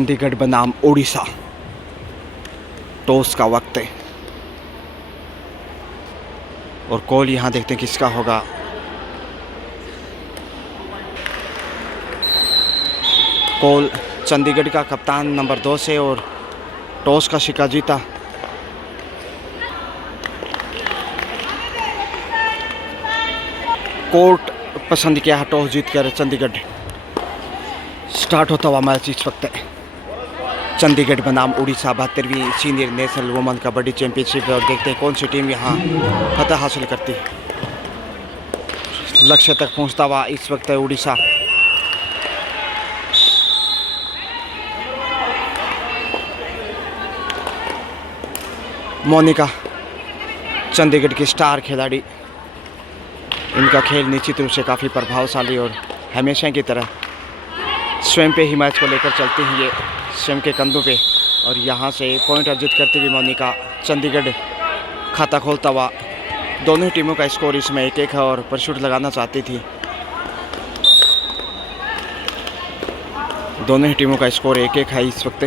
चंडीगढ़ बनाम उड़ीसा। टॉस का वक्त है और कॉल यहाँ देखते हैं किसका होगा। कॉल चंडीगढ़ का कप्तान नंबर 2 से और टॉस का शिकार जीता। कोर्ट पसंद किया है टॉस जीत कर चंडीगढ़। स्टार्ट होता हुआ मैच इस वक्त है। चंडीगढ़ बनाम उड़ीसा 72वीं senior national women kabaddi championship है और देखते हैं कौन सी टीम यहाँ फतह हासिल करती है। लक्ष्य तक पहुँचता हुआ इस वक्त है उड़ीसा। मोनिका चंडीगढ़ की स्टार खिलाड़ी। इनका खेल निश्चित रूप से काफ़ी प्रभावशाली और हमेशा की तरह स्वयं पे ही मैच को लेकर चलती हैं ये, स्वयं के कंधों पे। और यहाँ से पॉइंट अर्जित करते हुए मोनिका चंडीगढ़ खाता खोलता हुआ। दोनों ही टीमों का स्कोर इसमें 1-1 है और परशूट लगाना चाहती थी। दोनों ही टीमों का स्कोर 1-1 है इस वक्त।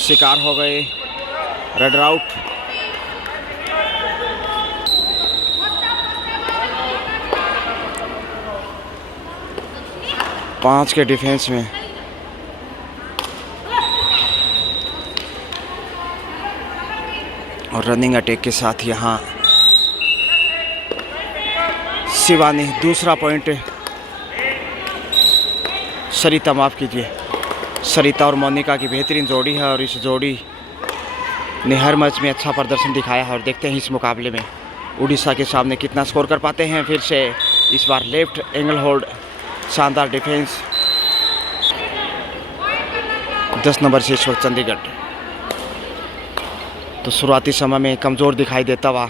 शिकार हो गए रेड आउट। पांच के डिफेंस में और रनिंग अटैक के साथ यहाँ शिवानी। दूसरा पॉइंट सरिता, माफ़ कीजिए, सरिता और मोनिका की बेहतरीन जोड़ी है और इस जोड़ी ने हर मैच में अच्छा प्रदर्शन दिखाया है। और देखते हैं इस मुकाबले में उड़ीसा के सामने कितना स्कोर कर पाते हैं। फिर से इस बार लेफ्ट एंगल होल्ड, शानदार डिफेंस। 10 नंबर से इस वक्त चंडीगढ़ तो शुरुआती समय में कमज़ोर दिखाई देता हुआ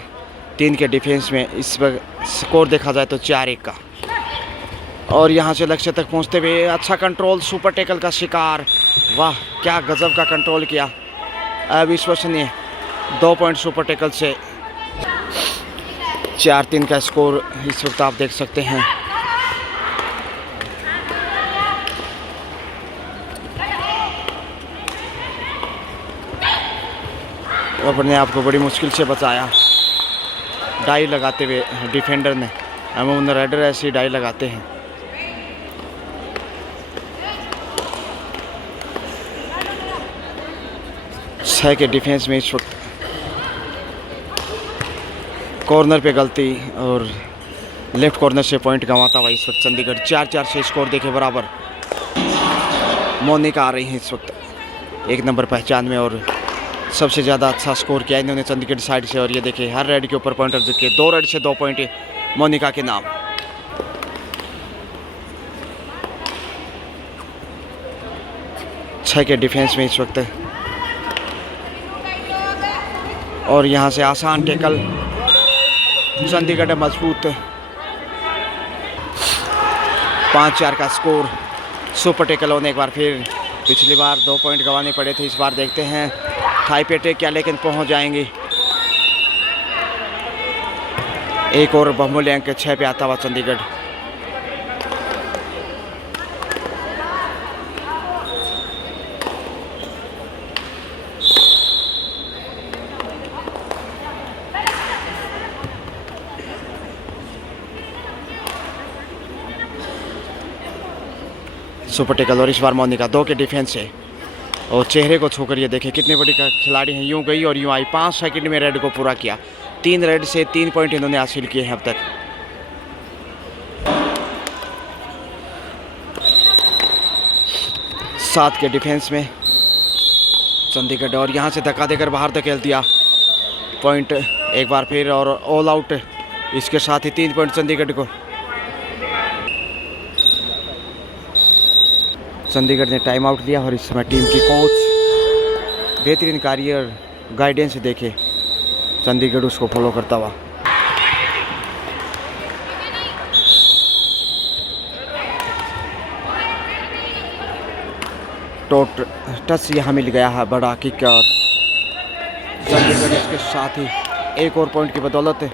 3 के डिफेंस में इस वक्त स्कोर देखा जाए तो 4-1 का। और यहाँ से लक्ष्य तक पहुँचते हुए अच्छा कंट्रोल, सुपर टैकल का शिकार। वाह, क्या गजब का कंट्रोल किया, अविश्वसनीय। 2 पॉइंट सुपर टैकल से। 4-3 का स्कोर इस वक्त आप देख सकते हैं। अपने आप को बड़ी मुश्किल से बचाया डाई लगाते हुए डिफेंडर ने। अमूमन राइडर ऐसी डाई लगाते हैं। छह के डिफेंस में इस वक्त कॉर्नर पे गलती और लेफ्ट कॉर्नर से पॉइंट गंवाता हुआ इस वक्त चंडीगढ़। 4-4 से स्कोर देखे बराबर। मोनिका आ रही है इस वक्त 1 नंबर पहचान में और सबसे ज़्यादा अच्छा स्कोर किया इन्होंने चंडीगढ़ साइड से। और ये देखिए हर रेड के ऊपर पॉइंट अर्जित किए। 2 रेड से 2 पॉइंट मोनिका के नाम। छह के डिफेंस में इस वक्त और यहाँ से आसान टैकल। चंडीगढ़ मजबूत। 5-4 का स्कोर। सुपर टैकल होने एक बार फिर। पिछली बार 2 पॉइंट गंवाने पड़े थे, इस बार देखते हैं थाई पे अटैक क्या लेकिन पहुंच जाएंगी। एक और बहुमूल्य अंक 6 पे आता हुआ चंडीगढ़। सुपर टैकल और इस बार मोनिका 2 के डिफेंस है और चेहरे को छूकर ये देखें कितनी बड़ी खिलाड़ी हैं। यूं गई और यूं आई। 5 सेकंड में रेड को पूरा किया। 3 रेड से 3 पॉइंट इन्होंने हासिल किए हैं अब तक। सात के डिफेंस में चंडीगढ़ और यहाँ से धक्का देकर बाहर धकेल दिया। पॉइंट एक बार फिर और ऑल आउट। इसके साथ ही 3 पॉइंट चंडीगढ़ को। चंडीगढ़ ने टाइम आउट लिया और इस समय टीम की कोच बेहतरीन कार्य और गाइडेंस देखे चंडीगढ़ उसको फॉलो करता हुआ। टच यहाँ मिल गया है बड़ा किक और चंडीगढ़ इसके साथ ही एक और पॉइंट की बदौलत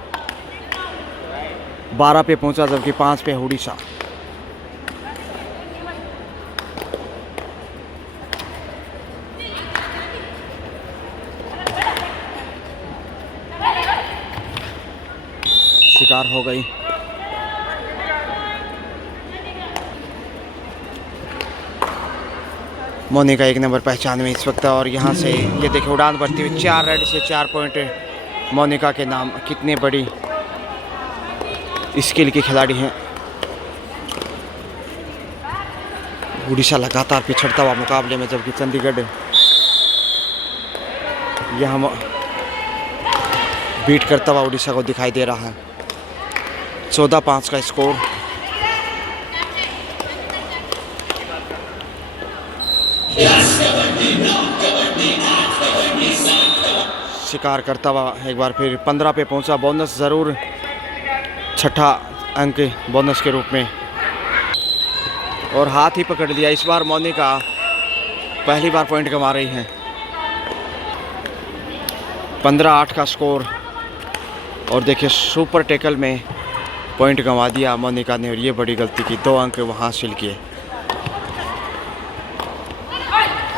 12 पे पहुंचा जबकि 5 पे उड़ीसा। शिकार हो गई। मोनिका 1 नंबर पहचान में इस वक्त। और यहाँ से ये देखिए उड़ान भरती हुई 4 रेड से 4 पॉइंट मोनिका के नाम। कितनी बड़ी स्किल की खिलाड़ी हैं। उड़ीसा लगातार पिछड़ता हुआ मुकाबले में, जबकि चंडीगढ़ यहाँ बीट करता हुआ उड़ीसा को दिखाई दे रहा है। 14-5 का स्कोर। शिकार करता हुआ एक बार फिर 15 पे पहुंचा। बोनस ज़रूर, छठा अंक बोनस के रूप में, और हाथ ही पकड़ लिया। इस बार मोनिका पहली बार पॉइंट कमा रही हैं। 15-8 का स्कोर। और देखिए सुपर टैकल में पॉइंट गंवा दिया मोनिका ने, और ये बड़ी गलती की। 2 अंक वहाँ हासिल किए।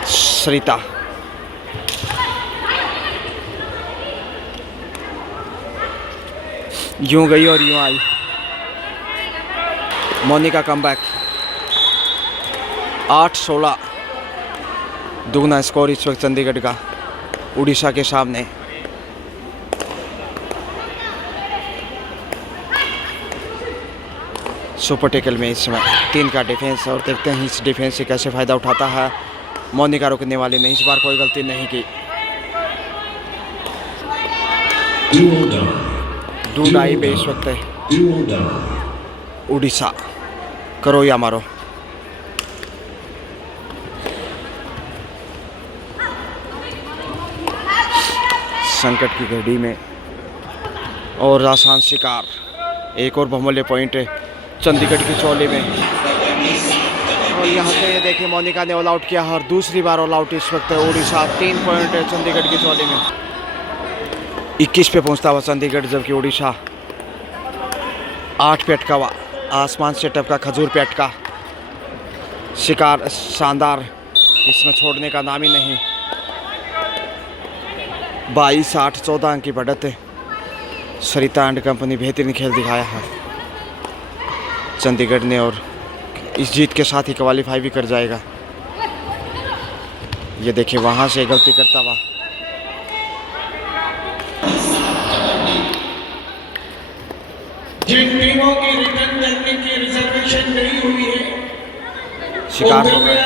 सरिता यूं गई और यूं आई। मोनिका कमबैक। 8-16 दुगना स्कोर इस वक्त चंडीगढ़ का उड़ीसा के सामने। सुपर टैकल में इस समय 3 का डिफेंस, और देखते हैं इस डिफेंस से कैसे फ़ायदा उठाता है मोनिका। रुकने वाली नहीं, इस बार कोई गलती नहीं की। डूडाई पे इस वक्त उड़ीसा। करो या मारो। संकट की घड़ी में और आसान शिकार। एक और बहुमूल्य पॉइंट चंडीगढ़ की चोली में। और यहाँ से ये देखिए मोनिका ने ऑल आउट किया, और दूसरी बार ऑल आउट इस वक्त उड़ीसा। 3 पॉइंट चंडीगढ़ की चोली में। 21 पे पहुँचता हुआ चंडीगढ़, जबकि उड़ीसा 8 पे अटका हुआ। आसमान से टपका खजूर पे अटका। शिकार शानदार, इसमें छोड़ने का नाम ही नहीं। 22-8 14 अंक की बढ़त है। सरिता एंड कंपनी बेहतरीन खेल दिखाया है चंडीगढ़ ने, और इस जीत के साथ ही क्वालिफाई भी कर जाएगा। ये देखिए वहाँ से गलती करता हुआ जिन टीमों की रिटर्न करने की रिजर्वेशन नहीं हुई है शिकार हो गए।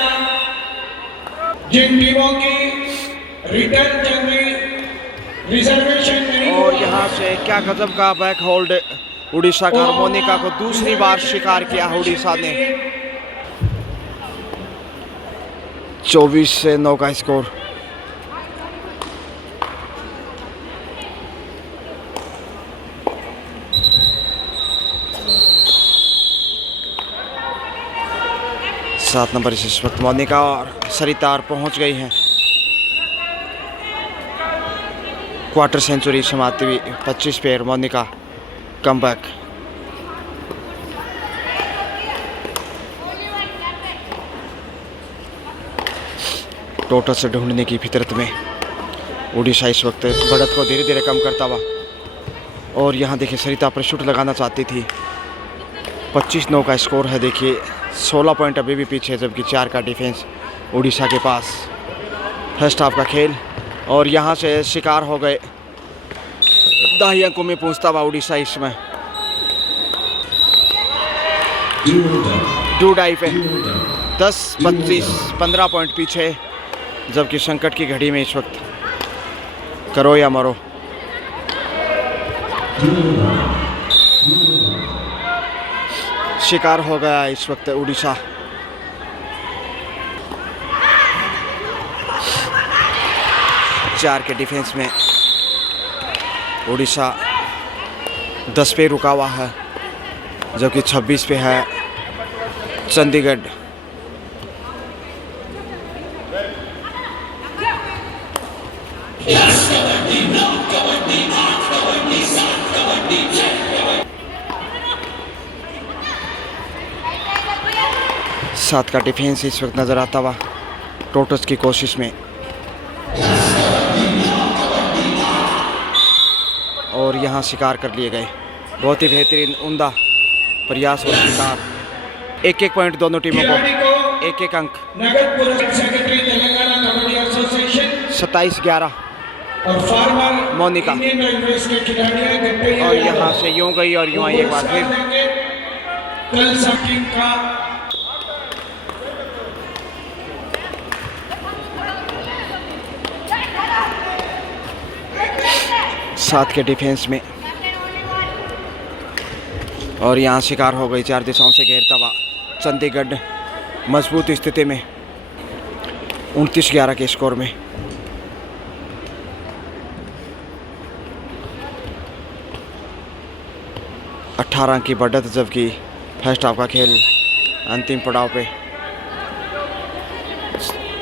जिन टीमों की रिटर्न करने रिजर्वेशन नहीं, और यहाँ से क्या गजब का बैक होल्ड उड़ीसा का। मोनिका को दूसरी बार शिकार किया उड़ीसा ने। 24-9 का स्कोर। सात नंबर इस वक्त मोनिका और सरिता पहुंच गई हैं क्वार्टर सेंचुरी समाती हुई। 25 पे मोनिका कमबैक। टोटल से ढूंढने की फितरत में उड़ीसा इस वक्त बढ़त को धीरे धीरे कम करता हुआ। और यहाँ देखिए सरिता पर शूट लगाना चाहती थी। 25-9 का स्कोर है। देखिए 16 पॉइंट अभी भी पीछे, जबकि 4 का डिफेंस उड़ीसा के पास। फर्स्ट हाफ का खेल, और यहाँ से शिकार हो गए। 10 अंकों में पहुँचता हुआ उड़ीसा इसमें। डूडाई पे 10-25-15 पॉइंट पीछे, जबकि संकट की घड़ी में इस वक्त करो या मरो। शिकार हो गया इस वक्त उड़ीसा। चार के डिफेंस में उड़ीसा 10 पे रुका हुआ है, जबकि 26 पे है चंडीगढ़। सात का डिफेंस इस वक्त नजर आता हुआ टोटस की कोशिश में। और यहाँ शिकार कर लिए गए। बहुत ही बेहतरीन उम्दा प्रयास और शिकार। 1-1 पॉइंट दोनों टीमों को, खिलाड़ी को 1-1 अंक। नगद पुरस्कार सेक्रेटरी तेलंगाना कबड्डी एसोसिएशन 27-11 और फार्मर मोनिका। इंडियन रेलवेज के खिलाड़ी गट्टैया और यहाँ से यूं गई और यूं आई एक बार फिर। कल सब टीम का साथ के डिफेंस में और यहाँ शिकार हो गई 4 दिशाओं से घेरता हुआ चंडीगढ़ मजबूत स्थिति में 29-11 के स्कोर में। अठारह की बढ़त, जबकि फर्स्ट हाफ का खेल अंतिम पड़ाव पे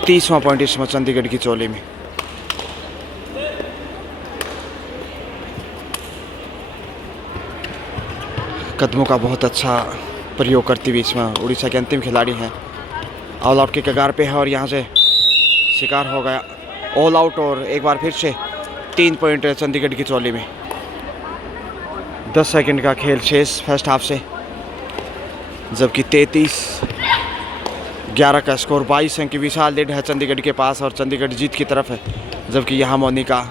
30वां पॉइंट इस समय चंडीगढ़ की चोली में। कदमों का बहुत अच्छा प्रयोग करती हुई इसमें उड़ीसा के अंतिम खिलाड़ी हैं। ऑल आउट के कगार पे है और यहाँ से शिकार हो गया ऑल आउट और एक बार फिर से 3 पॉइंट चंडीगढ़ की चोली में। 10 सेकंड का खेल शेष फर्स्ट हाफ से, जबकि 33-11 का स्कोर। 22 अंक की विशाल लीड है चंडीगढ़ के पास और चंडीगढ़ जीत की तरफ है। जबकि यहाँ मोनिका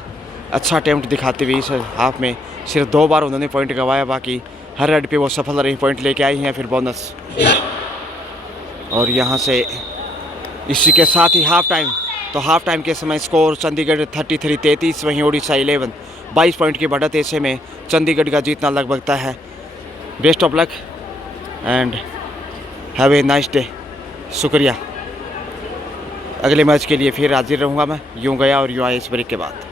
अच्छा अटेम्प्ट दिखाते हुए इस हाफ में सिर्फ 2 बार उन्होंने पॉइंट गंवाया, बाकी हर रेड पे वो सफल रही, पॉइंट लेके आई हैं, फिर बोनस। और यहाँ से इसी के साथ ही हाफ टाइम, तो हाफ टाइम के समय स्कोर चंडीगढ़ 33-33, वहीं उड़ीसा 11। 22 पॉइंट की बढ़त, ऐसे में चंडीगढ़ का जीतना लगभग तय है। Best of luck and have a nice day. शुक्रिया। अगले मैच के लिए फिर हाजिर रहूँगा मैं। यूँ गया और यूँ आया इस ब्रेक के बाद।